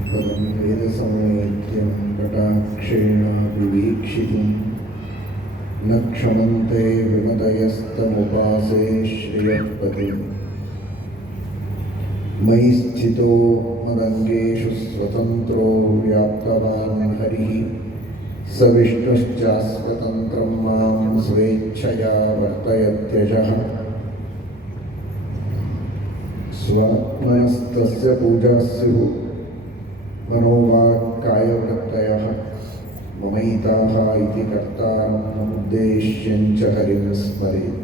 पदं वेदसंवेद्यं कटाक्षेण विवीक्षितुं न क्षमन्ते विमतयस्तमुपासे श्रियःपतिम् मयि स्थितो मदङ्गेषु स्वतन्त्रो व्याप्तवान् हरिः स विष्णुश्चास्वतन्त्रं मां स्वेच्छया वर्तयत्यजः स्वात्मनस्तस्य पूजा स्युः मनोवाक्कायवृत्तयः ममैताः इति कर्तारमुद्देश्यं च हरिं स्मरेत्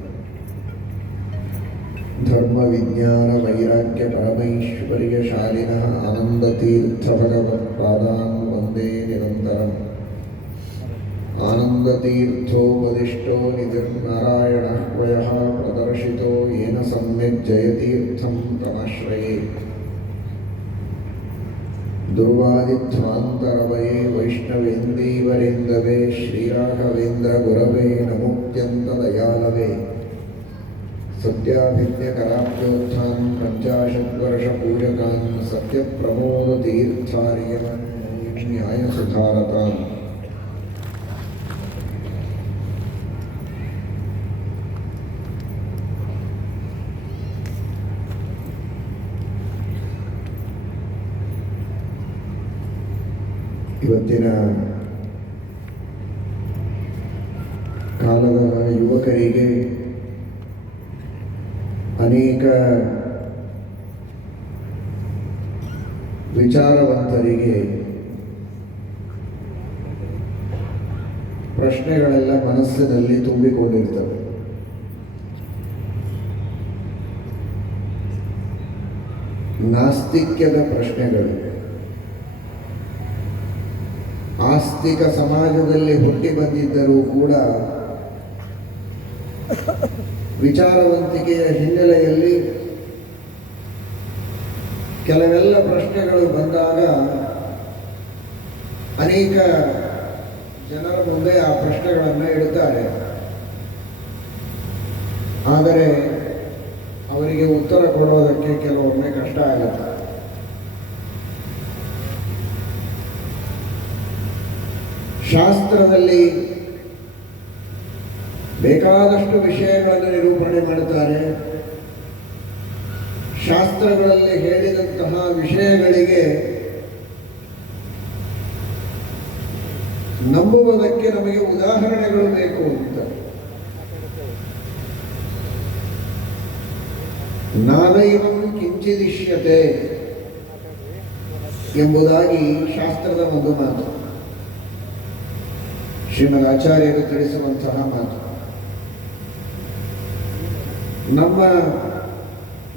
धर्मविज्ञानवैराग्यपरमैश्वर्यशालिनः आनन्दतीर्थभगवत्पादान् वन्दे निरन्तरम् आनन्दतीर्थोपदिष्टो निधिर्नारायणः वयः प्रदर्शितो येन सम्यक् जयतीर्थं तमाश्रये दुर्वादिध्वान्तरवये वैष्णवेन्दीवरेन्दवे श्रीराघवेन्द्रगुरवे नमोऽत्यन्तदयालवे सत्याभिज्ञकराब्जोत्थान् पञ्चाशद्वर्षपूजकान् सत्यप्रमोदतीर्थार्यान् न्यायसुधारतान् ಇವತ್ತಿನ ಕಾಲದ ಯುವಕರಿಗೆ ಅನೇಕ ವಿಚಾರವಂತರಿಗೆ ಪ್ರಶ್ನೆಗಳೆಲ್ಲ ಮನಸ್ಸಿನಲ್ಲಿ ತುಂಬಿಕೊಂಡಿರ್ತವೆ. ನಾಸ್ತಿಕ್ಯದ ಪ್ರಶ್ನೆಗಳು. ಆಸ್ತಿಕ ಸಮಾಜದಲ್ಲಿ ಹುಟ್ಟಿ ಬಂದಿದ್ದರೂ ಕೂಡ ವಿಚಾರವಂತಿಕೆಯ ಹಿನ್ನೆಲೆಯಲ್ಲಿ ಕೆಲವೆಲ್ಲ ಪ್ರಶ್ನೆಗಳು ಬಂದಾಗ ಅನೇಕ ಜನರ ಮುಂದೆ ಆ ಪ್ರಶ್ನೆಗಳನ್ನು ಇಡುತ್ತಾರೆ. ಆದರೆ ಅವರಿಗೆ ಉತ್ತರ ಕೊಡೋದಕ್ಕೆ ಕೆಲವೊಮ್ಮೆ ಕಷ್ಟ ಆಗುತ್ತೆ. ಶಾಸ್ತ್ರದಲ್ಲಿ ಬೇಕಾದಷ್ಟು ವಿಷಯಗಳನ್ನು ನಿರೂಪಣೆ ಮಾಡುತ್ತಾರೆ. ಶಾಸ್ತ್ರಗಳಲ್ಲಿ ಹೇಳಿದಂತಹ ವಿಷಯಗಳಿಗೆ ನಂಬುವುದಕ್ಕೆ ನಮಗೆ ಉದಾಹರಣೆಗಳು ಬೇಕು ಅಂತ. ನಾನೈವಂ ಕಿಂಚಿದಿಶ್ಯತೆ ಎಂಬುದಾಗಿ ಶಾಸ್ತ್ರದ ಒಂದು ಮಾತು, ಶ್ರೀಮದ್ ಆಚಾರ್ಯರು ತಿಳಿಸುವಂತಹ ಮಾತು. ನಮ್ಮ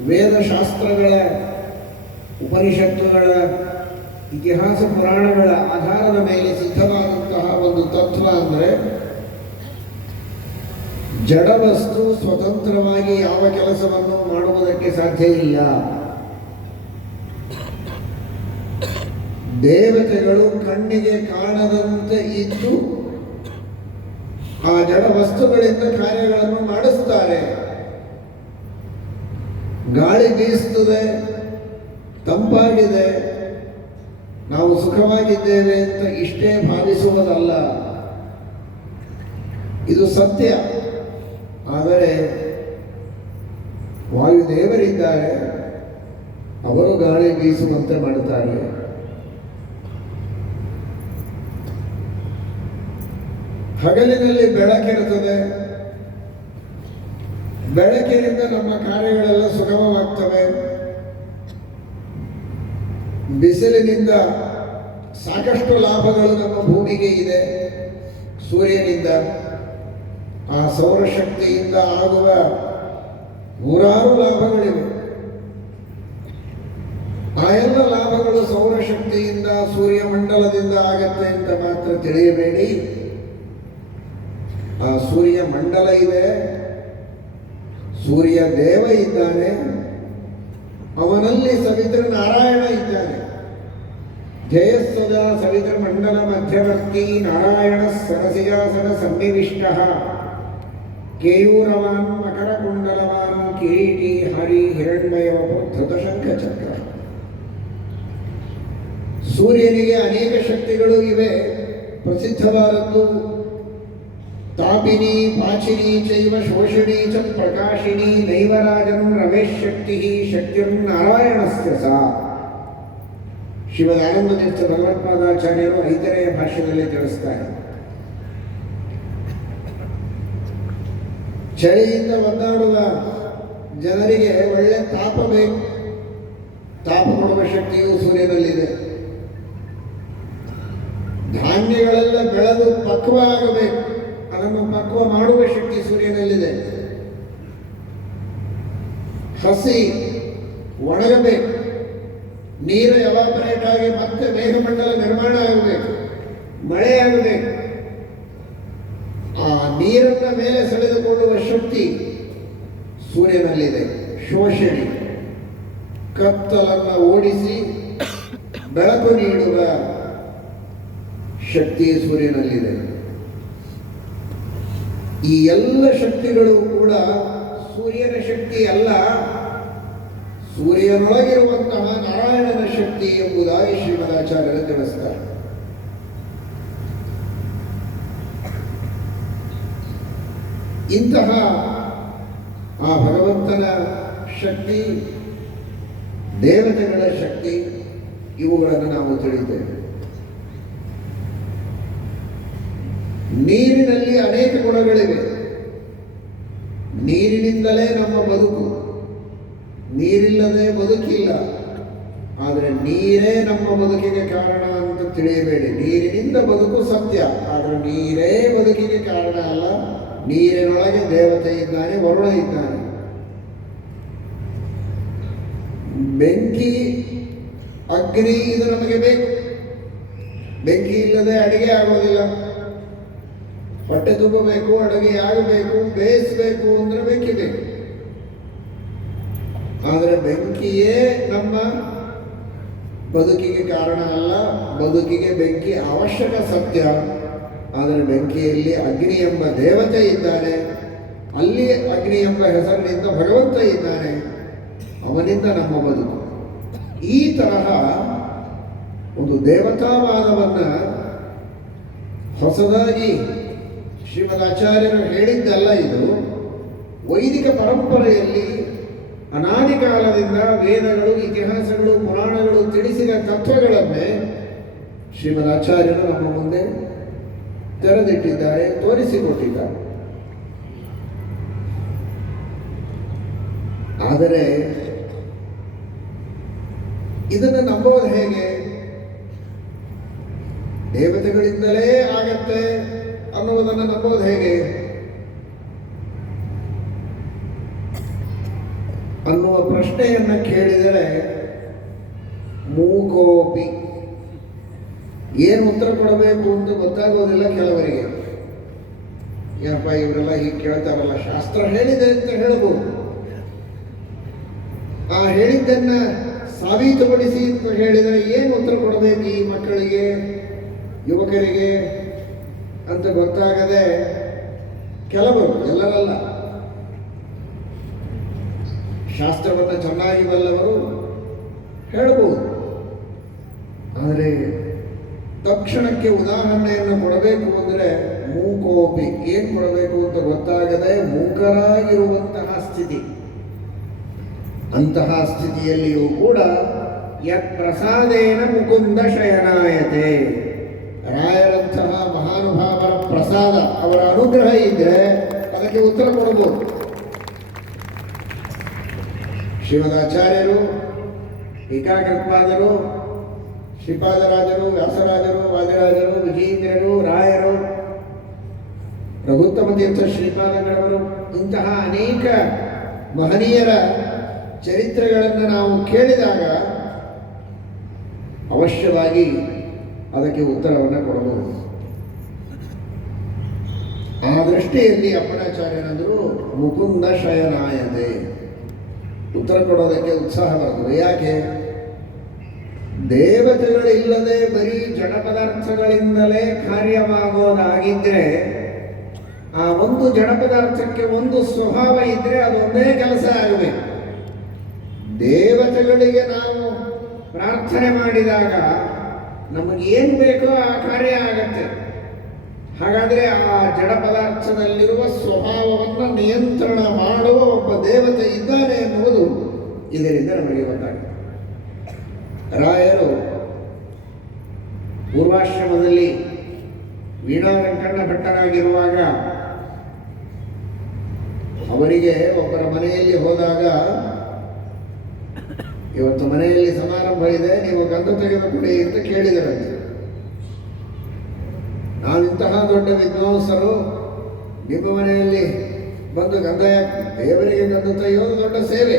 ವೇದಶಾಸ್ತ್ರಗಳ, ಉಪನಿಷತ್ತುಗಳ, ಇತಿಹಾಸ ಪುರಾಣಗಳ ಆಧಾರದ ಮೇಲೆ ಸಿದ್ಧವಾದಂತಹ ಒಂದು ತತ್ವ ಅಂದರೆ ಜಡವಸ್ತು ಸ್ವತಂತ್ರವಾಗಿ ಯಾವ ಕೆಲಸವನ್ನು ಮಾಡುವುದಕ್ಕೆ ಸಾಧ್ಯ ಇಲ್ಲ. ದೇವತೆಗಳು ಕಣ್ಣಿಗೆ ಕಾಣದಂತೆ ಇದ್ದು ಆ ಜಡ ವಸ್ತುಗಳಿಂದ ಕಾರ್ಯಗಳನ್ನು ಮಾಡಿಸ್ತಾರೆ. ಗಾಳಿ ಬೀಸುತ್ತದೆ, ತಂಪಾಗಿದೆ, ನಾವು ಸುಖವಾಗಿದ್ದೇವೆ ಅಂತ ಇಷ್ಟೇ ಭಾವಿಸುವುದಲ್ಲ. ಇದು ಸತ್ಯ. ಆದರೆ ವಾಯುದೇವರಿದ್ದಾರೆ, ಅವರು ಗಾಳಿ ಬೀಸುವಂತೆ ಮಾಡುತ್ತಾರೆ. ಹಗಲಿನಲ್ಲಿ ಬೆಳಕಿರುತ್ತದೆ, ಬೆಳಕಿನಿಂದ ನಮ್ಮ ಕಾರ್ಯಗಳೆಲ್ಲ ಸುಗಮವಾಗ್ತವೆ. ಬಿಸಿಲಿನಿಂದ ಸಾಕಷ್ಟು ಲಾಭಗಳು ನಮ್ಮ ಭೂಮಿಗೆ ಇದೆ. ಸೂರ್ಯನಿಂದ, ಆ ಸೌರಶಕ್ತಿಯಿಂದ ಆಗುವ ನೂರಾರು ಲಾಭಗಳಿವೆ. ಆ ಎಲ್ಲ ಲಾಭಗಳು ಸೌರಶಕ್ತಿಯಿಂದ, ಸೂರ್ಯಮಂಡಲದಿಂದ ಆಗತ್ತೆ ಅಂತ ಮಾತ್ರ ತಿಳಿಯಬೇಡಿ. ಆ ಸೂರ್ಯ ಮಂಡಲ ಇದೆ, ಸೂರ್ಯ ದೇವ ಇದ್ದಾನೆ, ಅವನಲ್ಲಿ ಸವಿತೃ ನಾರಾಯಣ ಇದ್ದಾನೆ. ಜಯಸ್ಸದಾ ಸವಿತೃ ಮಂಡಲ ಮಧ್ಯವರ್ತಿ ನಾರಾಯಣ ಸರಸಿಜಾಸನ ಸನ್ನಿವಿಷ್ಟ ಕೇಯೂರವಾನ್ ಮಕರ ಕುಂಡಲವಾನ್ ಕಿರೀಟಿ ಹರಿ ಹಿರಣ್ಮಯ ಧೃತ ಶಂಖ ಚಕ್ರ. ಸೂರ್ಯನಿಗೆ ಅನೇಕ ಶಕ್ತಿಗಳು ಇವೆ. ಪ್ರಸಿದ್ಧವಾದದ್ದು ತಾಪಿನಿ ಪಾಚಿನಿ ಚೈವ ಶೋಷಿಣಿ ಚ ಪ್ರಕಾಶಿನಿ ನೈವರಾಜನ್ ರಮೇಶ್ ಶಕ್ತಿ ಶಕ್ತಿರ್ನಾರಾಯಣಸ್ಯ ಸಾ. ಶ್ರೀಮದ್ ತೀರ್ಥ ಭಗವತ್ಪಾದಾಚಾರ್ಯರು 5ನೇ ಭಾಷ್ಯದಲ್ಲಿ ತಿಳಿಸ್ತಾರೆ. ಚಳಿಯಿಂದ ಒದ್ದಾಡುವ ಜನರಿಗೆ ಒಳ್ಳೆ ತಾಪ ಬೇಕು. ತಾಪ ಕೊಡುವ ಶಕ್ತಿಯು ಸೂರ್ಯನಲ್ಲಿದೆ. ಧಾನ್ಯಗಳೆಲ್ಲ ಬೆಳೆದು ಪಕ್ವ ಆಗಬೇಕು, ಅದನ್ನು ಪಕ್ವ ಮಾಡುವ ಶಕ್ತಿ ಸೂರ್ಯನಲ್ಲಿದೆ. ಹಸಿ ಒಣಗಬೇಕು, ನೀರು ಎವಾಪರೇಟ್ ಆಗಿ ಮತ್ತೆ ಮೇಘಮಂಡಲ ನಿರ್ಮಾಣ ಆಗಬೇಕು, ಮಳೆ ಆಗಬೇಕು. ಆ ನೀರನ್ನ ಮೇಲೆ ಸೆಳೆದುಕೊಳ್ಳುವ ಶಕ್ತಿ ಸೂರ್ಯನಲ್ಲಿದೆ. ಶೋಷಣೆ, ಕತ್ತಲನ್ನು ಓಡಿಸಿ ಬೆಳಕು ನೀಡುವ ಶಕ್ತಿ ಸೂರ್ಯನಲ್ಲಿದೆ. ಈ ಎಲ್ಲ ಶಕ್ತಿಗಳು ಕೂಡ ಸೂರ್ಯನ ಶಕ್ತಿ ಅಲ್ಲ, ಸೂರ್ಯನೊಳಗಿರುವಂತಹ ನಾರಾಯಣನ ಶಕ್ತಿ ಎಂಬುದಾಗಿ ಶ್ರೀಮದಾಚಾರ್ಯರು ತಿಳಿಸ್ತಾರೆ. ಇಂತಹ ಆ ಭಗವಂತನ ಶಕ್ತಿ, ದೇವತೆಗಳ ಶಕ್ತಿ, ಇವುಗಳನ್ನು ನಾವು ತಿಳಿತೇವೆ. ನೀರಿನಲ್ಲಿ ಅನೇಕ ಗುಣಗಳಿವೆ. ನೀರಿನಿಂದಲೇ ನಮ್ಮ ಬದುಕು. ನೀರಿಲ್ಲದೆ ಬದುಕಿಲ್ಲ. ಆದರೆ ನೀರೇ ನಮ್ಮ ಬದುಕಿಗೆ ಕಾರಣ ಅಂತ ತಿಳಿಯಬೇಡಿ. ನೀರಿನಿಂದ ಬದುಕು ಸತ್ಯ, ಆದರೆ ನೀರೇ ಬದುಕಿಗೆ ಕಾರಣ ಅಲ್ಲ. ನೀರಿನೊಳಗೆ ದೇವತೆ ಇದ್ದಾನೆ, ವರುಣ ಇದ್ದಾನೆ. ಬೆಂಕಿ, ಅಗ್ನಿ ಇದು ನಮಗೆ ಬೇಕು. ಬೆಂಕಿ ಇಲ್ಲದೆ ಅಡಿಗೆ ಆಗೋದಿಲ್ಲ. ಹೊಟ್ಟೆ ತುಂಬಬೇಕು, ಅಡುಗೆ ಆಗಬೇಕು, ಬೇಯಿಸಬೇಕು ಅಂದ್ರೆ ಬೆಂಕಿ ಬೇಕು. ಆದರೆ ಬೆಂಕಿಯೇ ನಮ್ಮ ಬದುಕಿಗೆ ಕಾರಣ ಅಲ್ಲ. ಬದುಕಿಗೆ ಬೆಂಕಿ ಅವಶ್ಯಕ ಸತ್ಯ. ಆದರೆ ಬೆಂಕಿಯಲ್ಲಿ ಅಗ್ನಿ ಎಂಬ ದೇವತೆ ಇದ್ದಾನೆ. ಅಲ್ಲಿ ಅಗ್ನಿ ಎಂಬ ಹೆಸರಿನಿಂದ ಭಗವಂತ ಇದ್ದಾನೆ. ಅವನಿಂದ ನಮ್ಮ ಬದುಕು. ಈ ತರಹ ಒಂದು ದೇವತಾವಾದವನ್ನ ಹೊಸದಾಗಿ ಶ್ರೀಮದಾಚಾರ್ಯರು ಹೇಳಿದ್ದಲ್ಲ. ಇದು ವೈದಿಕ ಪರಂಪರೆಯಲ್ಲಿ ಅನಾದಿ ಕಾಲದಿಂದ ವೇದಗಳು, ಇತಿಹಾಸಗಳು, ಪುರಾಣಗಳು ತಿಳಿಸಿದ ತತ್ವಗಳನ್ನೇ ಶ್ರೀಮದಾಚಾರ್ಯರು ನಮ್ಮ ಮುಂದೆ ತೆರೆದಿಟ್ಟಿದ್ದಾರೆ, ತೋರಿಸಿಕೊಟ್ಟಿದ್ದಾರೆ. ಆದರೆ ಇದನ್ನು ನಂಬೋದು ಹೇಗೆ? ದೇವತೆಗಳಿಂದಲೇ ಆಗತ್ತೆ ಅನ್ನುವುದನ್ನು ನಂಬೋದು ಹೇಗೆ ಅನ್ನುವ ಪ್ರಶ್ನೆಯನ್ನು ಕೇಳಿದರೆ ಮೂಕೋಪಿ ಏನು ಉತ್ತರ ಕೊಡಬೇಕು ಅಂತ ಗೊತ್ತಾಗೋದಿಲ್ಲ ಕೆಲವರಿಗೆ. ಏನಪ್ಪ ಇವರೆಲ್ಲ ಹೀಗೆ ಕೇಳ್ತಾರಲ್ಲ, ಶಾಸ್ತ್ರ ಹೇಳಿದೆ ಅಂತ ಹೇಳ್ಬೋದು. ಆ ಹೇಳಿದ್ದನ್ನ ಸಾಬೀತುಪಡಿಸಿ ಅಂತ ಹೇಳಿದರೆ ಏನು ಉತ್ತರ ಕೊಡಬೇಕು ಈ ಮಕ್ಕಳಿಗೆ, ಯುವಕರಿಗೆ ಅಂತ ಗೊತ್ತಾಗದೆ ಕೆಲವರು, ಎಲ್ಲರಲ್ಲ, ಶಾಸ್ತ್ರವನ್ನು ಚೆನ್ನಾಗಿ ಬಲ್ಲವರು ಹೇಳ್ಬೋದು. ಆದರೆ ತಕ್ಷಣಕ್ಕೆ ಉದಾಹರಣೆಯನ್ನು ಕೊಡಬೇಕು ಅಂದರೆ ಮೂಕೋಪಿ, ಏನು ಕೊಡಬೇಕು ಅಂತ ಗೊತ್ತಾಗದೆ ಮೂಕರಾಗಿರುವಂತಹ ಸ್ಥಿತಿ. ಅಂತಹ ಸ್ಥಿತಿಯಲ್ಲಿಯೂ ಕೂಡ ಯತ್ ಪ್ರಸಾದೇನ ಮುಕುಂದ ಶಯನಾಯತೆ, ರಾಯರಂತಹ ಮಹಾನುಭಾವರ ಪ್ರಸಾದ, ಅವರ ಅನುಗ್ರಹ ಇದ್ರೆ ಅದಕ್ಕೆ ಉತ್ತರ ಕೊಡಬಹುದು. ಶ್ರೀಮದಾಚಾರ್ಯರು, ಟೀಕಾಕೃತ್ಪಾದರು, ಶ್ರೀಪಾದರಾಜರು, ವ್ಯಾಸರಾಜರು, ವಾದಿರಾಜರು, ವಿಜಯೇಂದ್ರರು, ರಾಯರು, ರಘುತ್ತಮ ತೀರ್ಥ ಶ್ರೀಪಾದಗಳವರು, ಇಂತಹ ಅನೇಕ ಮಹನೀಯರ ಚರಿತ್ರೆಗಳನ್ನು ನಾವು ಕೇಳಿದಾಗ ಅವಶ್ಯವಾಗಿ ಅದಕ್ಕೆ ಉತ್ತರವನ್ನು ಕೊಡಬಹುದು. ಆ ದೃಷ್ಟಿಯಲ್ಲಿ ಅಪ್ಪಣಾಚಾರ್ಯನಂದರು ಮುಕುಂದ ಶಯನಾಯತೆ, ಉತ್ತರ ಕೊಡೋದಕ್ಕೆ ಉತ್ಸಾಹ ಬರ್ತದೆ. ಯಾಕೆ? ದೇವತೆಗಳಿಲ್ಲದೆ ಬರೀ ಜಡ ಪದಾರ್ಥಗಳಿಂದಲೇ ಕಾರ್ಯವಾಗೋದಾಗಿದ್ರೆ, ಆ ಒಂದು ಜಡ ಪದಾರ್ಥಕ್ಕೆ ಒಂದು ಸ್ವಭಾವ ಇದ್ರೆ ಅದೊಂದೇ ಕೆಲಸ ಆಗಬೇಕು. ದೇವತೆಗಳಿಗೆ ನಾವು ಪ್ರಾರ್ಥನೆ ಮಾಡಿದಾಗ ನಮಗೇನು ಬೇಕೋ ಆ ಕಾರ್ಯ ಆಗತ್ತೆ. ಹಾಗಾದರೆ ಆ ಜಡ ಪದಾರ್ಥದಲ್ಲಿರುವ ಸ್ವಭಾವವನ್ನು ನಿಯಂತ್ರಣ ಮಾಡುವ ಒಬ್ಬ ದೇವತೆ ಇದ್ದಾನೆ ಎನ್ನುವುದು ಇದರಿಂದ ನಮಗೆ ಗೊತ್ತಾಗುತ್ತೆ. ರಾಯರು ಪೂರ್ವಾಶ್ರಮದಲ್ಲಿ ವೀಣಾರಂಕಣ್ಣ ಭಟ್ಟರಾಗಿರುವಾಗ ಅವರಿಗೆ ಒಬ್ಬರ ಮನೆಯಲ್ಲಿ ಹೋದಾಗ, ಇವತ್ತು ಮನೆಯಲ್ಲಿ ಸಮಾರಂಭ ಇದೆ, ನೀವು ಗಂಧ ತೆಗೆದುಕೊಡಿ ಅಂತ ಕೇಳಿದರಂತೆ. ನಾವಿಂತಹ ದೊಡ್ಡ ವಿದ್ವಾಂಸರು ನಿಮ್ಮ ಮನೆಯಲ್ಲಿ ಬಂದು ಗಂಧ, ದೇವರಿಗೆ ಗಂಧ ತೆಗೆಯೋದು ದೊಡ್ಡ ಸೇವೆ.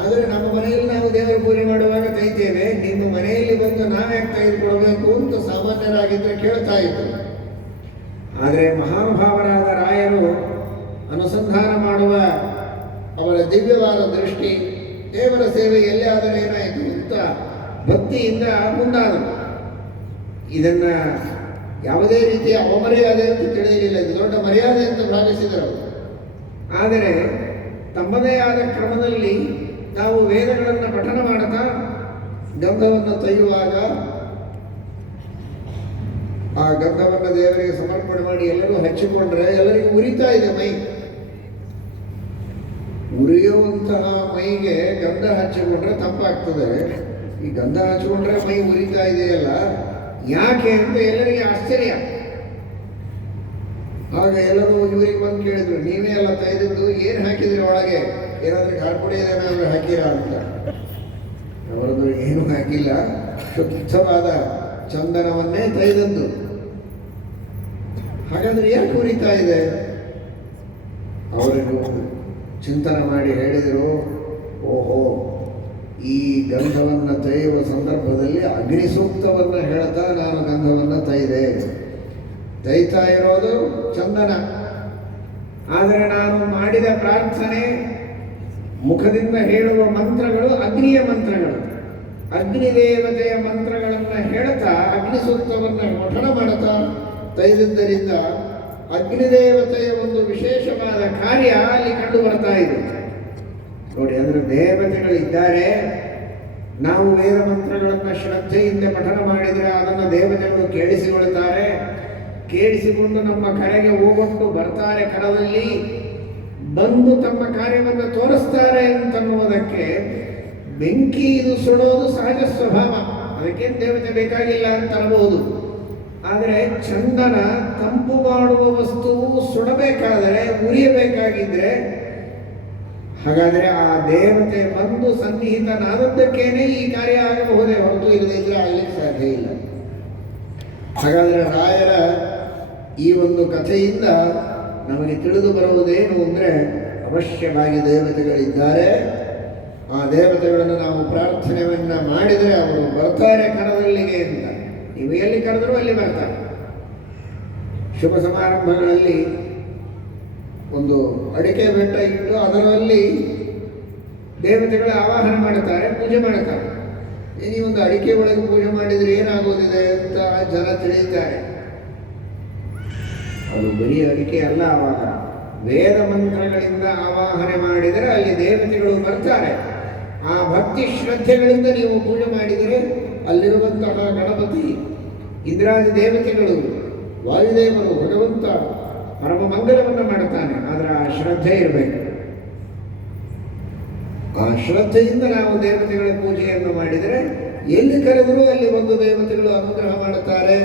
ಆದರೆ ನಮ್ಮ ಮನೆಯಲ್ಲಿ ನಾವು ದೇವರ ಪೂಜೆ ಮಾಡುವಾಗ ತೆಗಿತೇವೆ, ನಿಮ್ಮ ಮನೆಯಲ್ಲಿ ಬಂದು ನಾವ್ಯಾಕೆ ತೆಗೆದುಕೊಳ್ಬೇಕು ಅಂತ ಸಾಮಾನ್ಯರಾಗಿದ್ದರೆ ಕೇಳ್ತಾ ಇದ್ರು. ಆದರೆ ಮಹಾನುಭಾವರಾದ ರಾಯರು ಅನುಸಂಧಾನ ಮಾಡುವ ಅವರ ದಿವ್ಯವಾದ ದೃಷ್ಟಿ, ದೇವರ ಸೇವೆ ಎಲ್ಲೇ ಆದರೆ ಏನಾಯಿತು ಅಂತ ಭಕ್ತಿಯಿಂದ ಮುಂದಾದರು. ಇದನ್ನ ಯಾವುದೇ ರೀತಿಯ ಅವಮರ್ಯಾದೆ ಅಂತ ತಿಳಿಯಲಿಲ್ಲ, ಇದು ದೊಡ್ಡ ಮರ್ಯಾದೆ ಅಂತ ಭಾವಿಸಿದರು. ಆದರೆ ತಮ್ಮದೇ ಆದ ಕ್ರಮದಲ್ಲಿ ನಾವು ವೇದಗಳನ್ನು ಪಠನ ಮಾಡುತ್ತಾ ಗಂಧವನ್ನು ತೆಗೆಯುವಾಗ ಆ ಗಂಧವನ್ನು ದೇವರಿಗೆ ಸಮರ್ಪಣೆ ಮಾಡಿ ಎಲ್ಲರೂ ಹಚ್ಚಿಕೊಂಡ್ರೆ ಎಲ್ಲರಿಗೂ ಉರಿತಾ ಇದೆ ಮೈ. ಉರಿಯುವಂತಹ ಮೈಗೆ ಗಂಧ ಹಚ್ಚಿಕೊಂಡ್ರೆ ತಪ್ಪಾಗ್ತದೆ. ಈ ಗಂಧ ಹಚ್ಚಿಕೊಂಡ್ರೆ ಮೈ ಉರಿತಾ ಇದೆಯಲ್ಲ, ಯಾಕೆ ಅಂತ ಎಲ್ಲರಿಗೆ ಆಶ್ಚರ್ಯ. ಆಗ ಎಲ್ಲರೂ ಇವರಿಗೆ ಬಂದು ಕೇಳಿದ್ರು, ನೀವೇ ಎಲ್ಲ ತೆಗೆದಿದ್ದು ಏನು ಹಾಕಿದ್ರಿ ಒಳಗೆ, ಏನಾದ್ರೂ ಕಾರ್ಪುಡಿ ಏನಾದ್ರೂ ಹಾಕಿರಾ ಅಂತ. ಅವರದ್ದು ಏನು ಹಾಕಿಲ್ಲ, ಶುದ್ಧವಾದ ಚಂದನವನ್ನೇ ತೆಗೆದದ್ದು. ಹಾಗಾದ್ರೆ ಯಾಕೆ ಉರಿತಾ ಇದೆ? ಅವರಿಗೂ ಚಿಂತನೆ ಮಾಡಿ ಹೇಳಿದರು, ಓಹೋ, ಈ ಗಂಧವನ್ನು ತೆಗೆಯುವ ಸಂದರ್ಭದಲ್ಲಿ ಅಗ್ನಿ ಸೂಕ್ತವನ್ನು ಹೇಳ್ತಾ ನಾನು ಗಂಧವನ್ನು ತೆಯ್ತಾ ಇರೋದು ಚಂದನ. ಆದರೆ ನಾನು ಮಾಡಿದ ಪ್ರಾರ್ಥನೆ, ಮುಖದಿಂದ ಹೇಳುವ ಮಂತ್ರಗಳು ಅಗ್ನಿಯ ಮಂತ್ರಗಳು. ಅಗ್ನಿ ದೇವತೆಯ ಮಂತ್ರಗಳನ್ನು ಹೇಳ್ತಾ ಅಗ್ನಿ ಸೂಕ್ತವನ್ನು ಪಠಣ ಮಾಡುತ್ತಾ ತೆಗೆದಿದ್ದರಿಂದ ಅಗ್ನಿದೇವತೆಯ ಒಂದು ವಿಶೇಷವಾದ ಕಾರ್ಯ ಅಲ್ಲಿ ಕಂಡು ಬರ್ತಾ ಇದೆ ನೋಡಿ. ಅಂದರೆ ದೇವತೆಗಳಿದ್ದಾರೆ, ನಾವು ವೇದ ಮಂತ್ರಗಳನ್ನು ಶ್ರದ್ಧೆಯಿಂದ ಪಠನ ಮಾಡಿದರೆ ಅದನ್ನು ದೇವತೆಗಳು ಕೇಳಿಸಿಕೊಳ್ತಾರೆ. ಕೇಳಿಸಿಕೊಂಡು ನಮ್ಮ ಕರೆಗೆ ಹೋಗೊಟ್ಟು ಬರ್ತಾರೆ, ಕರದಲ್ಲಿ ಬಂದು ತಮ್ಮ ಕಾರ್ಯವನ್ನು ತೋರಿಸ್ತಾರೆ ಅಂತನ್ನುವುದಕ್ಕೆ ಬೆಂಕಿ ಇದು ಸುಡೋದು ಸಹಜ ಸ್ವಭಾವ, ಅದಕ್ಕೇನು ದೇವತೆ ಬೇಕಾಗಿಲ್ಲ ಅಂತ ಅನ್ಬೋದು. ಆದರೆ ಚಂದನ ತಂಪು ಮಾಡುವ ವಸ್ತುವು ಸುಡಬೇಕಾದರೆ, ಉರಿಯಬೇಕಾಗಿದ್ರೆ, ಹಾಗಾದರೆ ಆ ದೇವತೆ ಬಂದು ಸನ್ನಿಹಿತನಾದದ್ದಕ್ಕೇನೆ ಈ ಕಾರ್ಯ ಆಗಬಹುದೇ ಹೊರತು ಇಲ್ಲದೆ ಇದ್ರೆ ಆಗಲಿಕ್ಕೆ ಸಾಧ್ಯ ಇಲ್ಲ. ಹಾಗಾದರೆ ರಾಯರ ಈ ಒಂದು ಕಥೆಯಿಂದ ನಮಗೆ ತಿಳಿದು ಬರುವುದೇನು ಅಂದರೆ, ಅವಶ್ಯವಾಗಿ ದೇವತೆಗಳಿದ್ದಾರೆ. ಆ ದೇವತೆಗಳನ್ನು ನಾವು ಪ್ರಾರ್ಥನೆಯನ್ನ ಮಾಡಿದರೆ ಅವರು ಬರ್ತಾರೆ ಕರದಲ್ಲಿಗೆ ಅಂತ. ನೀವು ಎಲ್ಲಿ ಕರೆದರೂ ಅಲ್ಲಿ ಬರ್ತಾರೆ. ಶುಭ ಸಮಾರಂಭಗಳಲ್ಲಿ ಒಂದು ಅಡಿಕೆ ಬೆಟ್ಟ ಇಟ್ಟು ಅದರಲ್ಲಿ ದೇವತೆಗಳ ಆವಾಹನ ಮಾಡುತ್ತಾರೆ, ಪೂಜೆ ಮಾಡುತ್ತಾರೆ. ಈ ಒಂದು ಅಡಿಕೆ ಒಳಗೆ ಪೂಜೆ ಮಾಡಿದರೆ ಏನಾಗೋದಿದೆ ಅಂತ ಜನ ತಿಳಿಯುತ್ತಾರೆ. ಅದು ಬರೀ ಅಡಿಕೆ ಅಲ್ಲ, ಆವಾಗ ವೇದ ಮಂತ್ರಗಳಿಂದ ಆವಾಹನೆ ಮಾಡಿದರೆ ಅಲ್ಲಿ ದೇವತೆಗಳು ಬರ್ತಾರೆ. ಆ ಭಕ್ತಿ ಶ್ರದ್ಧೆಗಳಿಂದ ನೀವು ಪೂಜೆ ಮಾಡಿದರೆ ಅಲ್ಲಿರುವಂತಹ ಗಣಪತಿ, ಇಂದ್ರಾದಿ ದೇವತೆಗಳು, ವಾಯುದೇವರು, ಭಗವಂತ ಪರಮ ಮಂಗಲವನ್ನು ಮಾಡುತ್ತಾನೆ. ಆದರೆ ಆ ಶ್ರದ್ಧೆ ಇರಬೇಕು. ಆ ಶ್ರದ್ಧೆಯಿಂದ ನಾವು ದೇವತೆಗಳ ಪೂಜೆಯನ್ನು ಮಾಡಿದರೆ ಎಲ್ಲಿ ಕರೆದರೂ ಅಲ್ಲಿ ಒಂದು ದೇವತೆಗಳು ಅನುಗ್ರಹ ಮಾಡುತ್ತಾರೆ.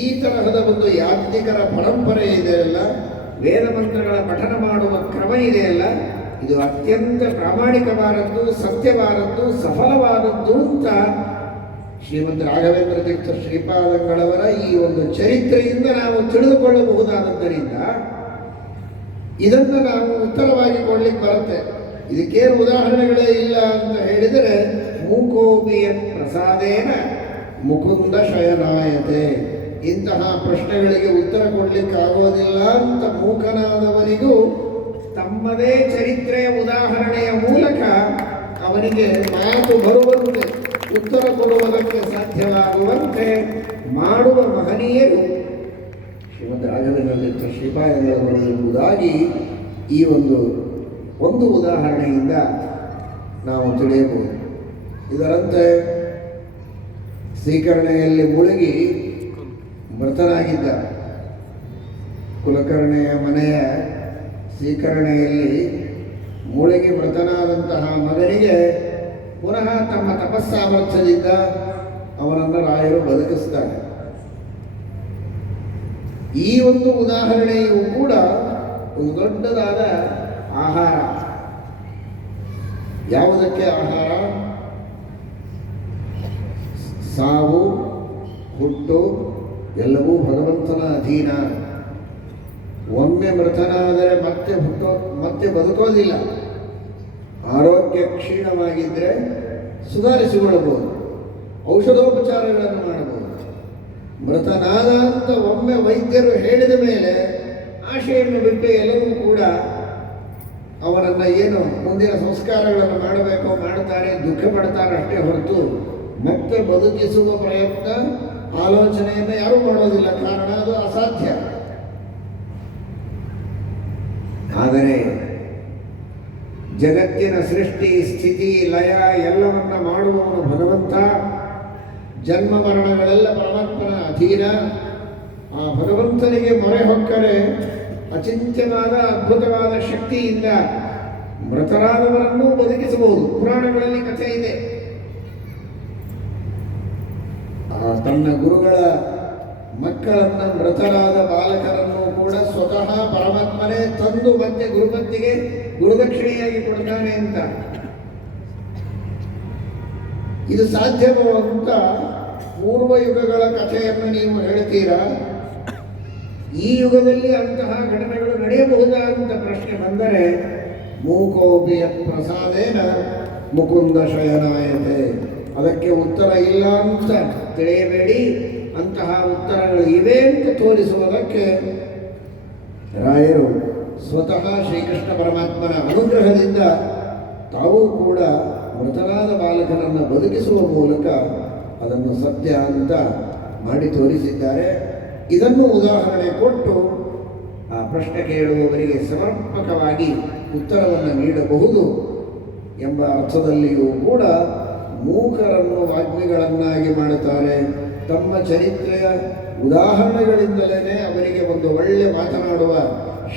ಈ ತರಹದ ಒಂದು ಯಾಜ್ಞಿಕರ ಪರಂಪರೆ ಇದೆಯಲ್ಲ, ವೇದ ಮಂತ್ರಗಳ ಪಠನ ಮಾಡುವ ಕ್ರಮ ಇದೆಯಲ್ಲ, ಇದು ಅತ್ಯಂತ ಪ್ರಾಮಾಣಿಕವಾದದ್ದು, ಸತ್ಯವಾದದ್ದು, ಸಫಲವಾದದ್ದು ಅಂತ ಶ್ರೀಮಂತ ರಾಘವೇಂದ್ರ ತೀರ್ಥ ಶ್ರೀಪಾದಂಗಳವರ ಈ ಒಂದು ಚರಿತ್ರೆಯಿಂದ ನಾವು ತಿಳಿದುಕೊಳ್ಳಬಹುದಾದದ್ದರಿಂದ ಇದನ್ನು ನಾವು ಉತ್ತರವಾಗಿ ಕೊಡ್ಲಿಕ್ಕೆ ಬರುತ್ತೆ. ಇದಕ್ಕೇನು ಉದಾಹರಣೆಗಳೇ ಇಲ್ಲ ಅಂತ ಹೇಳಿದರೆ, ಮೂಕೋಪಿಯ ಪ್ರಸಾದೇನ ಮುಕುಂದ ಶಯನಾಯತೆ, ಇಂತಹ ಪ್ರಶ್ನೆಗಳಿಗೆ ಉತ್ತರ ಕೊಡ್ಲಿಕ್ಕಾಗೋದಿಲ್ಲ ಅಂತ ಮೂಕನಾದವನಿಗೂ ತಮ್ಮದೇ ಚರಿತ್ರೆಯ ಉದಾಹರಣೆಯ ಮೂಲಕ ಅವನಿಗೆ ಮಾತು ಬರುವಂತೆ, ಉತ್ತರ ಕೊಡುವುದಕ್ಕೆ ಸಾಧ್ಯವಾಗುವಂತೆ ಮಾಡುವ ಮಹನೀಯರು ಶ್ರೀಮಂತ ರಾಘವೇಂದ್ರ ಶ್ರೀಪಾದಂಗಳವರು ಎಂಬುದಾಗಿ ಈ ಒಂದು ಉದಾಹರಣೆಯಿಂದ ನಾವು ತಿಳಿಯಬಹುದು. ಇದರಂತೆ ಸ್ವೀಕರಣೆಯಲ್ಲಿ ಮುಳುಗಿ ಮೃತನಾಗಿದ್ದ. ಕುಲಕರ್ಣಿಯ ಮನೆಯ ಸ್ವೀಕರಣೆಯಲ್ಲಿ ಮುಳುಗಿ ಮೃತನಾದಂತಹ ಮಗನಿಗೆ ಪುನಃ ತಮ್ಮ ತಪಸ್ಸಾಮರ್ಥ್ಯದಿಂದ ಅವನನ್ನು ರಾಯರು ಬದುಕಿಸ್ತಾರೆ. ಈ ಒಂದು ಉದಾಹರಣೆಯೂ ಕೂಡ ಒಂದು ದೊಡ್ಡದಾದ ಆಹಾರ. ಯಾವುದಕ್ಕೆ ಆಹಾರ? ಸಾವು, ಹುಟ್ಟು ಎಲ್ಲವೂ ಭಗವಂತನ ಅಧೀನ. ಒಮ್ಮೆ ಮೃತನಾದರೆ ಮತ್ತೆ ಬದುಕೋದಿಲ್ಲ. ಆರೋಗ್ಯ ಕ್ಷೀಣವಾಗಿದ್ದರೆ ಸುಧಾರಿಸಿಕೊಳ್ಳಬಹುದು, ಔಷಧೋಪಚಾರಗಳನ್ನು ಮಾಡಬಹುದು. ಮೃತನಾದ ಅಂತ ಒಮ್ಮೆ ವೈದ್ಯರು ಹೇಳಿದ ಮೇಲೆ ಆಶೆಯನ್ನು ಬಿಟ್ಟು ಎಲ್ಲವೂ ಕೂಡ ಅವನನ್ನು ಏನು ಮುಂದಿನ ಸಂಸ್ಕಾರಗಳನ್ನು ಮಾಡಬೇಕೋ ಮಾಡುತ್ತಾರೆ, ದುಃಖ ಪಡ್ತಾರೆ ಅಷ್ಟೇ ಹೊರತು ಮತ್ತೆ ಬದುಕಿಸುವ ಪ್ರಯತ್ನ ಆಲೋಚನೆಯನ್ನು ಯಾರೂ ಮಾಡೋದಿಲ್ಲ. ಕಾರಣ ಅದು ಅಸಾಧ್ಯ. ಆದರೆ ಜಗತ್ತಿನ ಸೃಷ್ಟಿ, ಸ್ಥಿತಿ, ಲಯ ಎಲ್ಲವನ್ನ ಮಾಡುವವನು ಭಗವಂತ. ಜನ್ಮ ಮರಣಗಳೆಲ್ಲ ಪರಮಾತ್ಮನ ಅಧೀನ. ಆ ಭಗವಂತನಿಗೆ ಮೊರೆ ಹೊಕ್ಕರೆ ಅಚಿಂತ್ಯವಾದ ಅದ್ಭುತವಾದ ಶಕ್ತಿಯಿಂದ ಮೃತರಾದವರನ್ನೂ ಬದುಕಿಸಬಹುದು. ಪುರಾಣಗಳಲ್ಲಿ ಕಥೆ ಇದೆ. ತನ್ನ ಗುರುಗಳ ಮಕ್ಕಳನ್ನ, ಮೃತರಾದ ಬಾಲಕರನ್ನು ಕೂಡ ಸ್ವತಃ ಪರಮಾತ್ಮನೇ ತಂದು ಮತ್ತೆ ಗುರುಪತ್ತಿಗೆ ಗುರುದಕ್ಷಿಣೆಯಾಗಿ ಕೊಡ್ತಾನೆ ಅಂತ. ಇದು ಸಾಧ್ಯವೋ ಅಂತ ಪೂರ್ವ ಯುಗಗಳ ಕಥೆಯನ್ನು ನೀವು ಹೇಳ್ತೀರಾ? ಈ ಯುಗದಲ್ಲಿ ಅಂತಹ ಘಟನೆಗಳು ನಡೆಯಬಹುದಾ ಅಂತ ಪ್ರಶ್ನೆ ಬಂದರೆ, ಮೂಕೋಪಿಯ ಪ್ರಸಾದೇನ ಮುಕುಂದ ಶಯನಾಯತೆ, ಅದಕ್ಕೆ ಉತ್ತರ ಇಲ್ಲ ಅಂತ ತಿಳಿಯಬೇಡಿ. ಅಂತಹ ಉತ್ತರಗಳು ಇವೆ ಅಂತ ತೋರಿಸುವುದಕ್ಕೆ ರಾಯರು ಸ್ವತಃ ಶ್ರೀಕೃಷ್ಣ ಪರಮಾತ್ಮನ ಅನುಗ್ರಹದಿಂದ ತಾವೂ ಕೂಡ ಮೃತರಾದ ಬಾಲಕನನ್ನು ಬದುಕಿಸುವ ಮೂಲಕ ಅದನ್ನು ಸತ್ಯ ಅಂತ ಮಾಡಿ ತೋರಿಸಿದ್ದಾರೆ. ಇದನ್ನು ಉದಾಹರಣೆ ಕೊಟ್ಟು ಆ ಪ್ರಶ್ನೆ ಕೇಳುವವರಿಗೆ ಸಮರ್ಪಕವಾಗಿ ಉತ್ತರವನ್ನು ನೀಡಬಹುದು ಎಂಬ ಅರ್ಥದಲ್ಲಿಯೂ ಕೂಡ ಮೂಕರನ್ನು ವಾಗ್ಮಿಗಳನ್ನಾಗಿ ಮಾಡುತ್ತಾರೆ. ತಮ್ಮ ಚರಿತ್ರೆಯ ಉದಾಹರಣೆಗಳಿಂದಲೇ ಅವರಿಗೆ ಒಂದು ಒಳ್ಳೆ ಮಾತನಾಡುವ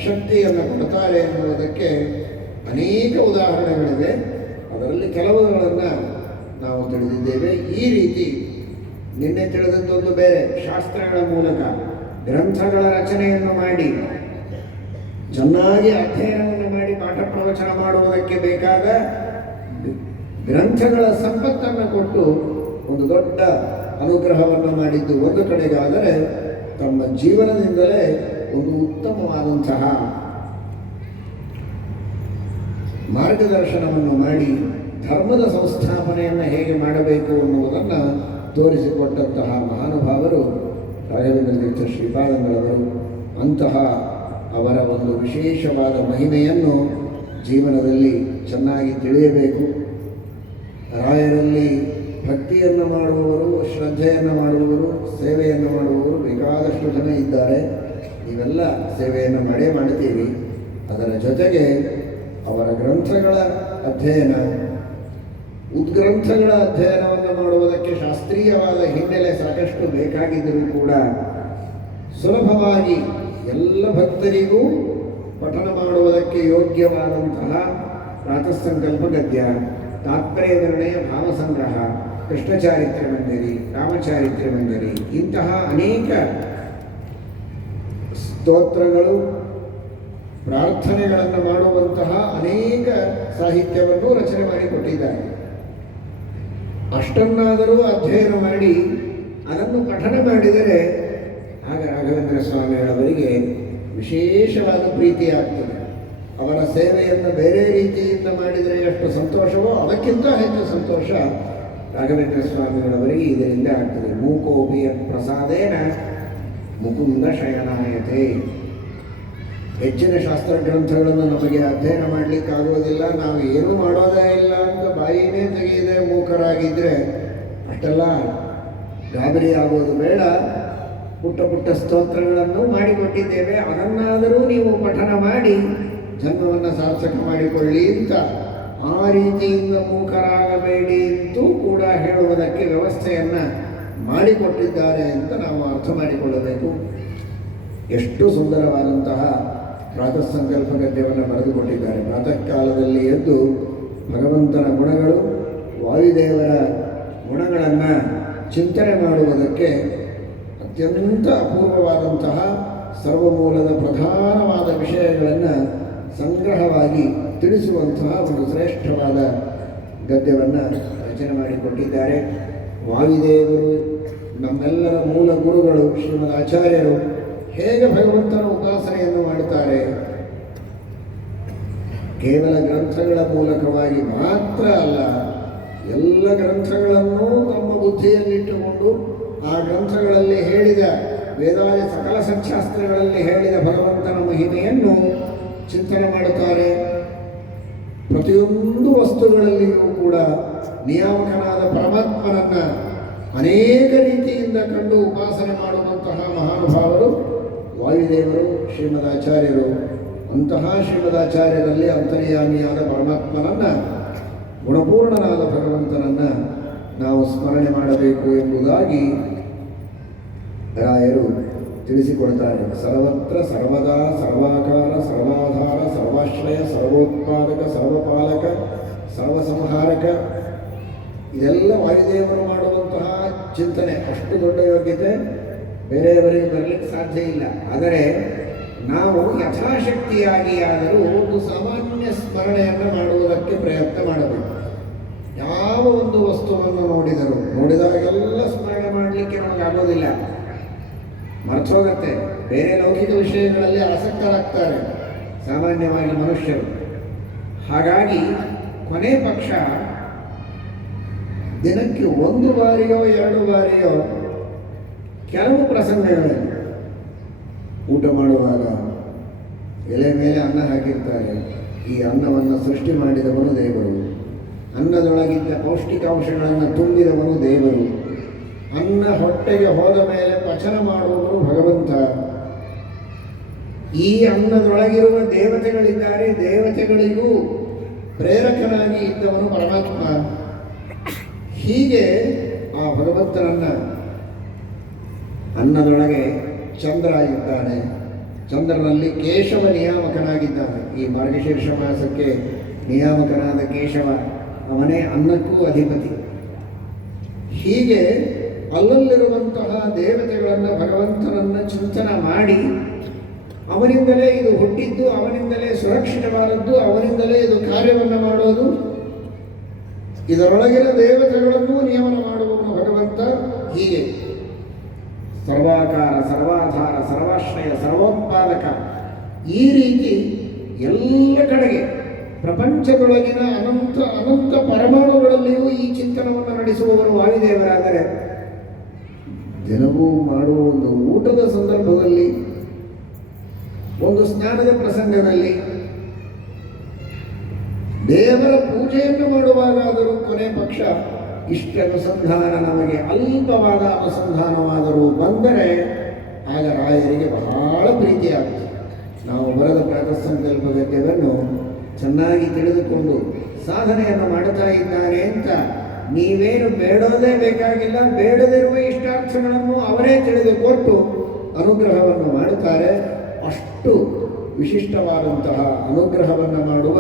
ಶಕ್ತಿಯನ್ನು ಕೊಡ್ತಾರೆ ಎನ್ನುವುದಕ್ಕೆ ಅನೇಕ ಉದಾಹರಣೆಗಳಿವೆ. ಅದರಲ್ಲಿ ಕೆಲವುಗಳನ್ನು ನಾವು ತಿಳಿದಿದ್ದೇವೆ. ಈ ರೀತಿ ನಿನ್ನೆ ತಿಳಿದದ್ದೊಂದು ಬೇರೆ, ಶಾಸ್ತ್ರಗಳ ಮೂಲಕ ಗ್ರಂಥಗಳ ರಚನೆಯನ್ನು ಮಾಡಿ ಚೆನ್ನಾಗಿ ಅಧ್ಯಯನವನ್ನು ಮಾಡಿ ಪಾಠ ಪ್ರವಚನ ಮಾಡುವುದಕ್ಕೆ ಬೇಕಾದ ಗ್ರಂಥಗಳ ಸಂಪತ್ತನ್ನು ಕೊಟ್ಟು ಒಂದು ದೊಡ್ಡ ಅನುಗ್ರಹವನ್ನು ಮಾಡಿದ್ದು ಒಂದು ಕಡೆಗಾದರೆ, ತಮ್ಮ ಜೀವನದಿಂದಲೇ ಒಂದು ಉತ್ತಮವಾದಂತಹ ಮಾರ್ಗದರ್ಶನವನ್ನು ಮಾಡಿ ಧರ್ಮದ ಸಂಸ್ಥಾಪನೆಯನ್ನು ಹೇಗೆ ಮಾಡಬೇಕು ಅನ್ನುವುದನ್ನು ತೋರಿಸಿಕೊಟ್ಟಂತಹ ಮಹಾನುಭಾವರು ರಾಘವೇಂದ್ರ ತೀರ್ಥ ಶ್ರೀಪಾದಂಗಳವರು. ಅಂತಹ ಅವರ ಒಂದು ವಿಶೇಷವಾದ ಮಹಿಮೆಯನ್ನು ಜೀವನದಲ್ಲಿ ಚೆನ್ನಾಗಿ ತಿಳಿಯಬೇಕು. ರಾಯರಲ್ಲಿ ಭಕ್ತಿಯನ್ನು ಮಾಡುವವರು, ಶ್ರದ್ಧೆಯನ್ನು ಮಾಡುವವರು, ಸೇವೆಯನ್ನು ಮಾಡುವವರು ಬೇಕಾದಷ್ಟು ಜನ ಇದ್ದಾರೆ. ನೀವೆಲ್ಲ ಸೇವೆಯನ್ನು ಮಾಡೇ ಮಾಡ್ತೀವಿ. ಅದರ ಜೊತೆಗೆ ಅವರ ಗ್ರಂಥಗಳ ಅಧ್ಯಯನ, ಉದ್ಗ್ರಂಥಗಳ ಅಧ್ಯಯನವನ್ನು ಮಾಡುವುದಕ್ಕೆ ಶಾಸ್ತ್ರೀಯವಾದ ಹಿನ್ನೆಲೆ ಸಾಕಷ್ಟು ಬೇಕಾಗಿದ್ದರೂ ಕೂಡ ಸುಲಭವಾಗಿ ಎಲ್ಲ ಭಕ್ತರಿಗೂ ಪಠನ ಮಾಡುವುದಕ್ಕೆ ಯೋಗ್ಯವಾದಂತಹ ಪ್ರಾತಃಸಂಕಲ್ಪ ಗದ್ಯ, ತಾತ್ಪರ್ಯ ನಿರ್ಣಯ ಭಾವಸಂಗ್ರಹ, ಕೃಷ್ಣಚಾರಿತ್ರ್ಯ ಮಂಜರಿ, ರಾಮಚಾರಿತ್ರ್ಯ ಮಂಜರಿ, ಇಂತಹ ಅನೇಕ ಸ್ತೋತ್ರಗಳು, ಪ್ರಾರ್ಥನೆಗಳನ್ನು ಮಾಡುವಂತಹ ಅನೇಕ ಸಾಹಿತ್ಯವನ್ನು ರಚನೆ ಮಾಡಿಕೊಟ್ಟಿದ್ದಾರೆ. ಅಷ್ಟನ್ನಾದರೂ ಅಧ್ಯಯನ ಮಾಡಿ ಅದನ್ನು ಪಠನ ಮಾಡಿದರೆ ಆಗ ರಾಘವೇಂದ್ರ ಸ್ವಾಮಿಗಳವರಿಗೆ ವಿಶೇಷವಾದ ಪ್ರೀತಿ ಆಗ್ತದೆ. ಅವರ ಸೇವೆಯನ್ನು ಬೇರೆ ರೀತಿಯಿಂದ ಮಾಡಿದರೆ ಎಷ್ಟು ಸಂತೋಷವೋ ಅದಕ್ಕಿಂತ ಹೆಚ್ಚು ಸಂತೋಷ ರಾಘವೇಂದ್ರ ಸ್ವಾಮಿಗಳವರಿಗೆ ಇದರಿಂದ ಆಗ್ತದೆ. ಮೂಕೋಪಿಯ ಪ್ರಸಾದೇನ ಮುಕುಂದ ಶಯನಾಯತೆ. ಹೆಚ್ಚಿನ ಶಾಸ್ತ್ರ ಗ್ರಂಥಗಳನ್ನು ನಮಗೆ ಅಧ್ಯಯನ ಮಾಡಲಿಕ್ಕಾಗೋದಿಲ್ಲ, ನಾವು ಏನೂ ಮಾಡೋದೇ ಇಲ್ಲ ಅಂತ ಬಾಯಿನೇ ತೆಗೆಯದೆ ಮೂಕರಾಗಿದ್ದರೆ ಅಷ್ಟೆಲ್ಲ ಗಾಬರಿ ಆಗೋದು ಬೇಡ. ಪುಟ್ಟ ಪುಟ್ಟ ಸ್ತೋತ್ರಗಳನ್ನು ಮಾಡಿಕೊಟ್ಟಿದ್ದೇವೆ, ಅದನ್ನಾದರೂ ನೀವು ಪಠನ ಮಾಡಿ ಜನ್ಮವನ್ನು ಸಾರ್ಥಕ ಮಾಡಿಕೊಳ್ಳಿ ಅಂತ. ಆ ರೀತಿಯಿಂದ ಮೂಕರಾಗಬೇಡಿ ಅಂತೂ ಕೂಡ ಹೇಳುವುದಕ್ಕೆ ವ್ಯವಸ್ಥೆಯನ್ನು ಮಾಡಿಕೊಟ್ಟಿದ್ದಾರೆ ಅಂತ ನಾವು ಅರ್ಥ ಮಾಡಿಕೊಳ್ಳಬೇಕು. ಎಷ್ಟು ಸುಂದರವಾದಂತಹ ಪ್ರಾತಃ ಸಂಕಲ್ಪ ಗದ್ಯವನ್ನು ಬರೆದುಕೊಟ್ಟಿದ್ದಾರೆ. ಪ್ರಾತಃ ಕಾಲದಲ್ಲಿ ಎದ್ದು ಭಗವಂತನ ಗುಣಗಳು, ವಾಯುದೇವರ ಗುಣಗಳನ್ನು ಚಿಂತನೆ ಮಾಡುವುದಕ್ಕೆ ಅತ್ಯಂತ ಅಪೂರ್ವವಾದಂತಹ ಸರ್ವಮೂಲದ ಪ್ರಧಾನವಾದ ವಿಷಯಗಳನ್ನು ಸಂಗ್ರಹವಾಗಿ ತಿಳಿಸುವಂತಹ ಒಂದು ಶ್ರೇಷ್ಠವಾದ ಗದ್ಯವನ್ನು ರಚನೆ ಮಾಡಿಕೊಟ್ಟಿದ್ದಾರೆ. ವಾಯುದೇವರು ನಮ್ಮೆಲ್ಲರ ಮೂಲ ಗುರುಗಳು ಶ್ರೀಮದ್ ಆಚಾರ್ಯರು ಹೇಗೆ ಭಗವಂತನ ಉಪಾಸನೆಯನ್ನು ಮಾಡುತ್ತಾರೆ, ಕೇವಲ ಗ್ರಂಥಗಳ ಮೂಲಕವಾಗಿ ಮಾತ್ರ ಅಲ್ಲ, ಎಲ್ಲ ಗ್ರಂಥಗಳನ್ನು ತಮ್ಮ ಬುದ್ಧಿಯಲ್ಲಿಟ್ಟುಕೊಂಡು ಆ ಗ್ರಂಥಗಳಲ್ಲಿ ಹೇಳಿದ ವೇದಾದಿ ಸಕಲ ಸತ್ಶಾಸ್ತ್ರಗಳಲ್ಲಿ ಹೇಳಿದ ಭಗವಂತನ ಮಹಿಮೆಯನ್ನು ಚಿಂತನೆ ಮಾಡುತ್ತಾರೆ. ಪ್ರತಿಯೊಂದು ವಸ್ತುಗಳಲ್ಲಿಯೂ ಕೂಡ ನಿಯಾಮಕನಾದ ಪರಮಾತ್ಮನನ್ನು ಅನೇಕ ರೀತಿಯಿಂದ ಕಂಡು ಉಪಾಸನೆ ಮಾಡುವಂತಹ ಮಹಾನುಭಾವರು ವಾಯುದೇವರು, ಶ್ರೀಮದಾಚಾರ್ಯರು. ಅಂತಹ ಶ್ರೀಮದಾಚಾರ್ಯರಲ್ಲಿ ಅಂತರ್ಯಾಮಿಯಾದ ಪರಮಾತ್ಮನನ್ನು, ಗುಣಪೂರ್ಣನಾದ ಭಗವಂತನನ್ನು ನಾವು ಸ್ಮರಣೆ ಮಾಡಬೇಕು ಎಂಬುದಾಗಿ ರಾಯರು ತಿಳಿಸಿಕೊಡ್ತಾರೆ. ಸರ್ವತ್ರ ಸರ್ವದಾ ಸರ್ವಾಕಾರ ಸರ್ವಾಧಾರ ಸರ್ವಾಶ್ರಯ ಸರ್ವೋತ್ಪಾದಕ ಸರ್ವಪಾಲಕ ಸರ್ವಸಂಹಾರಕ, ಇದೆಲ್ಲ ವಾಯುದೇವರು ಮಾಡುವಂತಹ ಚಿಂತನೆ. ಅಷ್ಟು ದೊಡ್ಡ ಯೋಗ್ಯತೆ ಬೇರೆಯವರಿಗೆ ಬರಲಿಕ್ಕೆ ಸಾಧ್ಯ ಇಲ್ಲ. ಆದರೆ ನಾವು ಯಥಾಶಕ್ತಿಯಾಗಿ ಆದರೂ ಒಂದು ಸಾಮಾನ್ಯ ಸ್ಮರಣೆಯನ್ನು ಮಾಡುವುದಕ್ಕೆ ಪ್ರಯತ್ನ ಮಾಡಬೇಕು. ಯಾವ ಒಂದು ವಸ್ತುವನ್ನು ನೋಡಿದಾಗೆಲ್ಲ ಸ್ಮರಣೆ ಮಾಡಲಿಕ್ಕೆ ನಮಗಾಗೋದಿಲ್ಲ, ಮರ್ತೋಗತ್ತೆ. ಬೇರೆ ಲೌಕಿಕ ವಿಷಯಗಳಲ್ಲಿ ಆಸಕ್ತರಾಗ್ತಾರೆ ಸಾಮಾನ್ಯವಾಗಿ ಮನುಷ್ಯರು. ಹಾಗಾಗಿ ಕೊನೆ ಪಕ್ಷ ದಿನಕ್ಕೆ 1 ಬಾರಿಯೋ 2 ಬಾರಿಯೋ ಕೆಲವು ಪ್ರಸಂಗಗಳಲ್ಲಿ ಊಟ ಮಾಡುವಾಗ ಎಲೆ ಮೇಲೆ ಅನ್ನ ಹಾಕಿರ್ತಾರೆ. ಈ ಅನ್ನವನ್ನು ಸೃಷ್ಟಿ ಮಾಡಿದವನು ದೇವರು, ಅನ್ನದೊಳಗಿದ್ದ ಪೌಷ್ಟಿಕಾಂಶಗಳನ್ನು ತುಂಬಿದವನು ದೇವರು, ಅನ್ನ ಹೊಟ್ಟೆಗೆ ಹೋದ ಮೇಲೆ ಪಚನ ಮಾಡುವವನು ಭಗವಂತ. ಈ ಅನ್ನದೊಳಗಿರುವ ದೇವತೆಗಳಿದ್ದಾರೆ, ದೇವತೆಗಳಿಗೂ ಪ್ರೇರಕನಾಗಿ ಇದ್ದವನು ಪರಮಾತ್ಮ. ಹೀಗೆ ಆ ಭಗವಂತನನ್ನು ಅನ್ನದೊಳಗೆ ಚಂದ್ರ ಇದ್ದಾನೆ, ಚಂದ್ರನಲ್ಲಿ ಕೇಶವ ನಿಯಾಮಕನಾಗಿದ್ದಾನೆ. ಈ ಮಾರ್ಗಶೀರ್ಷ ಮಾಸಕ್ಕೆ ನಿಯಾಮಕನಾದ ಕೇಶವ, ಅವನೇ ಅನ್ನಕ್ಕೂ ಅಧಿಪತಿ. ಹೀಗೆ ಅಲ್ಲಲ್ಲಿರುವಂತಹ ದೇವತೆಗಳನ್ನು, ಭಗವಂತನನ್ನು ಚಿಂತನೆ ಮಾಡಿ ಅವನಿಂದಲೇ ಇದು ಹುಟ್ಟಿದ್ದು, ಅವನಿಂದಲೇ ಸುರಕ್ಷಿತವಾದದ್ದು, ಅವನಿಂದಲೇ ಇದು ಕಾರ್ಯವನ್ನು ಮಾಡೋದು, ಇದರೊಳಗಿನ ದೇವತೆಗಳನ್ನು ನಿಯಮನ ಮಾಡುವವನು ಭಗವಂತ. ಹೀಗೆ ಸರ್ವಾಕಾರ ಸರ್ವಾಧಾರ ಸರ್ವಾಶ್ರಯ ಸರ್ವೋತ್ಪಾದಕ, ಈ ರೀತಿ ಎಲ್ಲ ಕಡೆಗೆ ಪ್ರಪಂಚದೊಳಗಿನ ಅನಂತ ಅನಂತ ಪರಮಾಣುಗಳಲ್ಲಿಯೂ ಈ ಚಿಂತನವನ್ನು ನಡೆಸುವವರು ವಾಯುದೇವರಾದರೆ, ದಿನವೂ ಮಾಡುವ ಒಂದು ಊಟದ ಸಂದರ್ಭದಲ್ಲಿ, ಒಂದು ಸ್ನಾನದ ಪ್ರಸಂಗದಲ್ಲಿ, ದೇವರ ಪೂಜೆಯನ್ನು ಮಾಡುವಾಗಾದರೂ ಕೊನೆ ಪಕ್ಷ ಇಷ್ಟ ಅನುಸಂಧಾನ ನಮಗೆ ಅಲ್ಪವಾದ ಅನುಸಂಧಾನವಾದರೂ ಬಂದರೆ ಆಗ ರಾಯರಿಗೆ ಬಹಳ ಪ್ರೀತಿಯಾಗುತ್ತೆ. ನಾವು ಬರೆದ ಪ್ರಾತಃ ಸಂಕಲ್ಪ ಗದ್ಯವನ್ನು ಚೆನ್ನಾಗಿ ತಿಳಿದುಕೊಂಡು ಸಾಧನೆಯನ್ನು ಮಾಡುತ್ತಾ ಇದ್ದಾರೆ ಅಂತ ನೀವೇನು ಬೇಡೋದೇ ಬೇಕಾಗಿಲ್ಲ, ಬೇಡದಿರುವ ಇಷ್ಟಾರ್ಥಗಳನ್ನು ಅವರೇ ತಿಳಿದುಕೊಟ್ಟು ಅನುಗ್ರಹವನ್ನು ಮಾಡುತ್ತಾರೆ. ಅಷ್ಟು ವಿಶಿಷ್ಟವಾದಂತಹ ಅನುಗ್ರಹವನ್ನು ಮಾಡುವ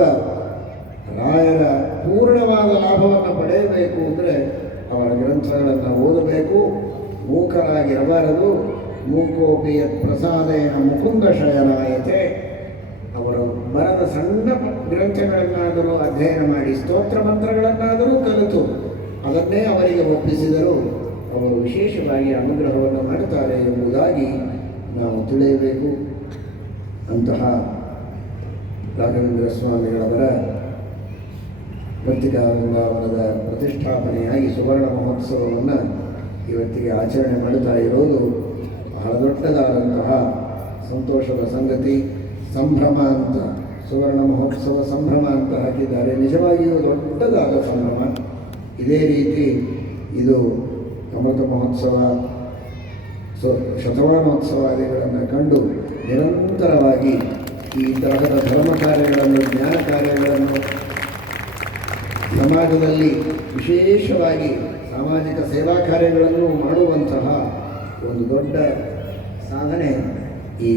ರಾಯರ ಪೂರ್ಣವಾದ ಲಾಭವನ್ನು ಪಡೆಯಬೇಕು ಅಂದರೆ ಅವರ ಗ್ರಂಥಗಳನ್ನು ಓದಬೇಕು, ಮೂಕರಾಗಿರಬಾರದು. ಮೂಕೋಪಿ ಯತ್ ಪ್ರಸಾದೇನ ಮುಕುಂದ ಶಯನಾಯತೆ. ಅವರು ಬರದ ಸಣ್ಣ ಗ್ರಂಥಗಳನ್ನಾದರೂ ಅಧ್ಯಯನ ಮಾಡಿ, ಸ್ತೋತ್ರ ಮಂತ್ರಗಳನ್ನಾದರೂ ಕಲಿತು ಅದನ್ನೇ ಅವರಿಗೆ ಒಪ್ಪಿಸಿದರು. ಅವರು ವಿಶೇಷವಾಗಿ ಅನುಗ್ರಹವನ್ನು ಮಾಡುತ್ತಾರೆ ಎಂಬುದಾಗಿ ನಾವು ತಿಳಿಯಬೇಕು. ಅಂತಹ ರಾಘವೇಂದ್ರ ಸ್ವಾಮಿಗಳವರ ಪತ್ರಿಕಾ ವೃಂದಾವನದ ಪ್ರತಿಷ್ಠಾಪನೆಯಾಗಿ ಸುವರ್ಣ ಮಹೋತ್ಸವವನ್ನು ಇವತ್ತಿಗೆ ಆಚರಣೆ ಮಾಡುತ್ತಾ ಇರೋದು ಬಹಳ ದೊಡ್ಡದಾದಂತಹ ಸಂತೋಷದ ಸಂಗತಿ. ಸಂಭ್ರಮ ಅಂತ ಸುವರ್ಣ ಮಹೋತ್ಸವ ಸಂಭ್ರಮ ಅಂತ ಹಾಕಿದ್ದಾರೆ. ನಿಜವಾಗಿಯೂ ದೊಡ್ಡದಾದ ಸಂಭ್ರಮ. ಇದೇ ರೀತಿ ಇದು ಅಮೃತ ಮಹೋತ್ಸವ, ಶತಮಾನೋತ್ಸವಾದಿಗಳನ್ನು ಕಂಡು ನಿರಂತರವಾಗಿ ಈ ತರಹದ ಧರ್ಮ ಕಾರ್ಯಗಳನ್ನು, ಜ್ಞಾನ ಕಾರ್ಯಗಳನ್ನು ಸಮಾಜದಲ್ಲಿ ವಿಶೇಷವಾಗಿ ಸಾಮಾಜಿಕ ಸೇವಾ ಕಾರ್ಯಗಳನ್ನು ಮಾಡುವಂತಹ ಒಂದು ದೊಡ್ಡ ಸಾಧನೆ ಈ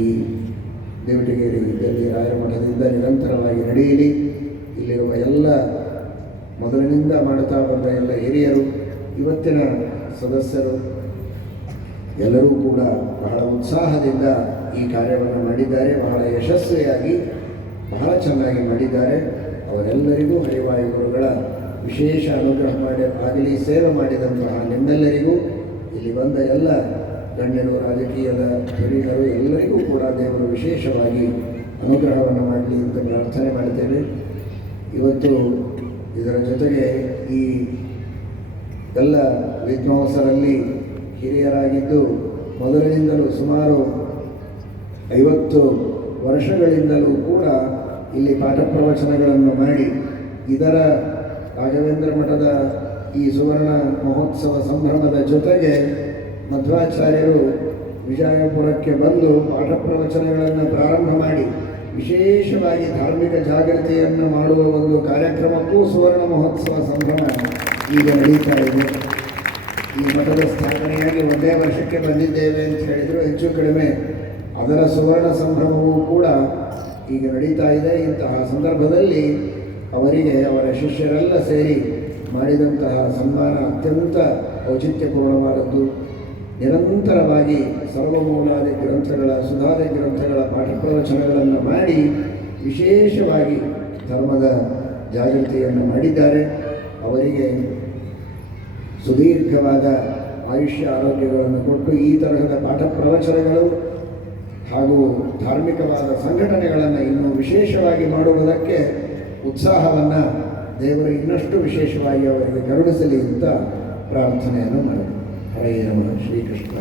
ದೇವಟಗೇರಿ ವಿದ್ಯಾರ್ಥಿ ರಾಯರ ಮಠದಿಂದ ನಿರಂತರವಾಗಿ ನಡೆಯಲಿ. ಇಲ್ಲಿರುವ ಎಲ್ಲ ಮೊದಲಿನಿಂದ ಮಾಡುತ್ತಾ ಬಂದ ಎಲ್ಲ ಹಿರಿಯರು, ಇವತ್ತಿನ ಸದಸ್ಯರು ಎಲ್ಲರೂ ಕೂಡ ಬಹಳ ಉತ್ಸಾಹದಿಂದ ಈ ಕಾರ್ಯವನ್ನು ಮಾಡಿದ್ದಾರೆ. ಬಹಳ ಯಶಸ್ವಿಯಾಗಿ ಬಹಳ ಚೆನ್ನಾಗಿ ಮಾಡಿದ್ದಾರೆ. ಅವರೆಲ್ಲರಿಗೂ ಹರಿವಾಯು ಗುರುಗಳ ವಿಶೇಷ ಅನುಗ್ರಹ ಆಗಲಿ. ಸೇವೆ ಮಾಡಿದಂತಹ ನಿಮ್ಮೆಲ್ಲರಿಗೂ, ಇಲ್ಲಿ ಬಂದ ಎಲ್ಲ ಗಣ್ಯರು, ರಾಜಕೀಯದ ಹಿರಿಯರು ಎಲ್ಲರಿಗೂ ಕೂಡ ದೇವರು ವಿಶೇಷವಾಗಿ ಅನುಗ್ರಹವನ್ನು ಮಾಡಲಿ ಅಂತ ಪ್ರಾರ್ಥನೆ ಮಾಡುತ್ತೇವೆ. ಇವತ್ತು ಇದರ ಜೊತೆಗೆ ಈ ಎಲ್ಲ ವಿದ್ವಾಂಸರಲ್ಲಿ ಹಿರಿಯರಾಗಿದ್ದು ಮೊದಲಿನಿಂದಲೂ ಸುಮಾರು 50 ವರ್ಷಗಳಿಂದಲೂ ಕೂಡ ಇಲ್ಲಿ ಪಾಠ ಪ್ರವಚನಗಳನ್ನು ಮಾಡಿ, ಇದರ ರಾಘವೇಂದ್ರ ಮಠದ ಈ ಸುವರ್ಣ ಮಹೋತ್ಸವ ಸಂಭ್ರಮದ ಜೊತೆಗೆ ಮಧ್ವಾಚಾರ್ಯರು ವಿಜಯಪುರಕ್ಕೆ ಬಂದು ಪಾಠ ಪ್ರವಚನಗಳನ್ನು ಪ್ರಾರಂಭ ಮಾಡಿ ವಿಶೇಷವಾಗಿ ಧಾರ್ಮಿಕ ಜಾಗೃತಿಯನ್ನು ಮಾಡುವ ಒಂದು ಕಾರ್ಯಕ್ರಮಕ್ಕೂ ಸುವರ್ಣ ಮಹೋತ್ಸವ ಸಂಭ್ರಮ ಈಗ ನಡೀತಾ ಇದೆ. ಈ ಮಠದ ಸ್ಥಾಪನೆಯಾಗಿ ಒಂದೇ ವರ್ಷಕ್ಕೆ ಬಂದಿದ್ದೇವೆ ಅಂತ ಹೇಳಿದರು, ಹೆಚ್ಚು ಕಡಿಮೆ ಅದರ ಸುವರ್ಣ ಸಂಭ್ರಮವೂ ಕೂಡ ಈಗ ನಡೀತಾ ಇದೆ. ಇಂತಹ ಸಂದರ್ಭದಲ್ಲಿ ಅವರಿಗೆ ಅವರ ಶಿಷ್ಯರೆಲ್ಲ ಸೇರಿ ಮಾಡಿದಂತಹ ಸನ್ಮಾನ ಅತ್ಯಂತ ಔಚಿತ್ಯಪೂರ್ಣವಾದದ್ದು. ನಿರಂತರವಾಗಿ ಸರ್ವಮೂಲಾದಿ ಗ್ರಂಥಗಳ, ಸುಧಾದಿ ಗ್ರಂಥಗಳ ಪಾಠ ಪ್ರವಚನಗಳನ್ನು ಮಾಡಿ ವಿಶೇಷವಾಗಿ ಧರ್ಮದ ಜಾಗೃತಿಯನ್ನು ಮಾಡಿದ್ದಾರೆ. ಅವರಿಗೆ ಸುದೀರ್ಘವಾದ ಆಯುಷ್ಯ ಆರೋಗ್ಯಗಳನ್ನು ಕೊಟ್ಟು ಈ ತರಹದ ಪಾಠ ಪ್ರವಚನಗಳು ಹಾಗೂ ಧಾರ್ಮಿಕವಾದ ಸಂಘಟನೆಗಳನ್ನು ಇನ್ನೂ ವಿಶೇಷವಾಗಿ ಮಾಡುವುದಕ್ಕೆ ಉತ್ಸಾಹವನ್ನು ದೇವರು ಇನ್ನಷ್ಟು ವಿಶೇಷವಾಗಿ ಅವರಿಗೆ ಕರುಣಿಸಲಿ ಅಂತ ಪ್ರಾರ್ಥನೆಯನ್ನು ಮಾಡಿದರು. ಹರೇ ನಮಃ. ಶ್ರೀಕೃಷ್ಣ.